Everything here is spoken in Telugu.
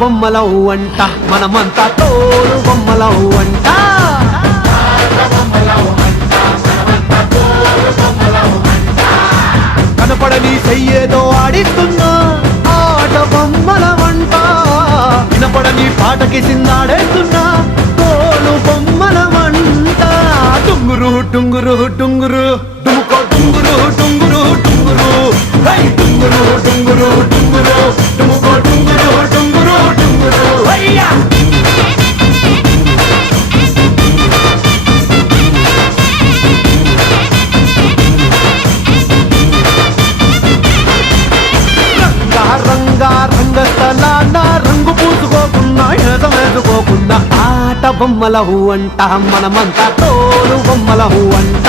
బొమ్మలవు అంట మనమంతా తోలు బొమ్మలవు అంట కనపడని చెయ్యేదో ఆడిస్తున్నా ఆట బొమ్మల వంట వినపడని పాటకి సిందాడేస్తున్నా తోలు బొమ్మల వంట టుంగురు టుంగురు టుంగురు డుముకో టుంగురు టుంగురు టుంగురు హై టుంగురు టుంగురు టుంగురు డుముకో టుంగురు టుంగురు టుంగురు హయ్యా రంగస్థలాన రంగు పూసుకోకుండా ఎదం వేసుకోకుండా ఆట బొమ్మలహు అంట మనమంతా తోలు బొమ్మలహు అంట